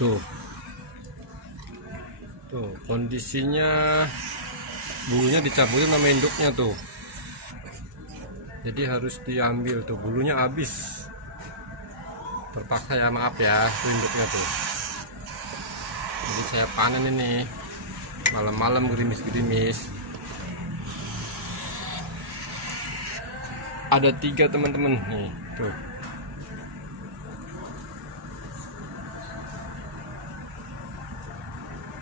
Tuh, tuh kondisinya bulunya dicabutin sama induknya tuh. Jadi harus diambil tuh, bulunya habis. Terpaksa ya, maaf ya, itu induknya tuh. Jadi saya panen ini malam-malam gerimis-gerimis. Ada 3 teman-teman nih, tuh.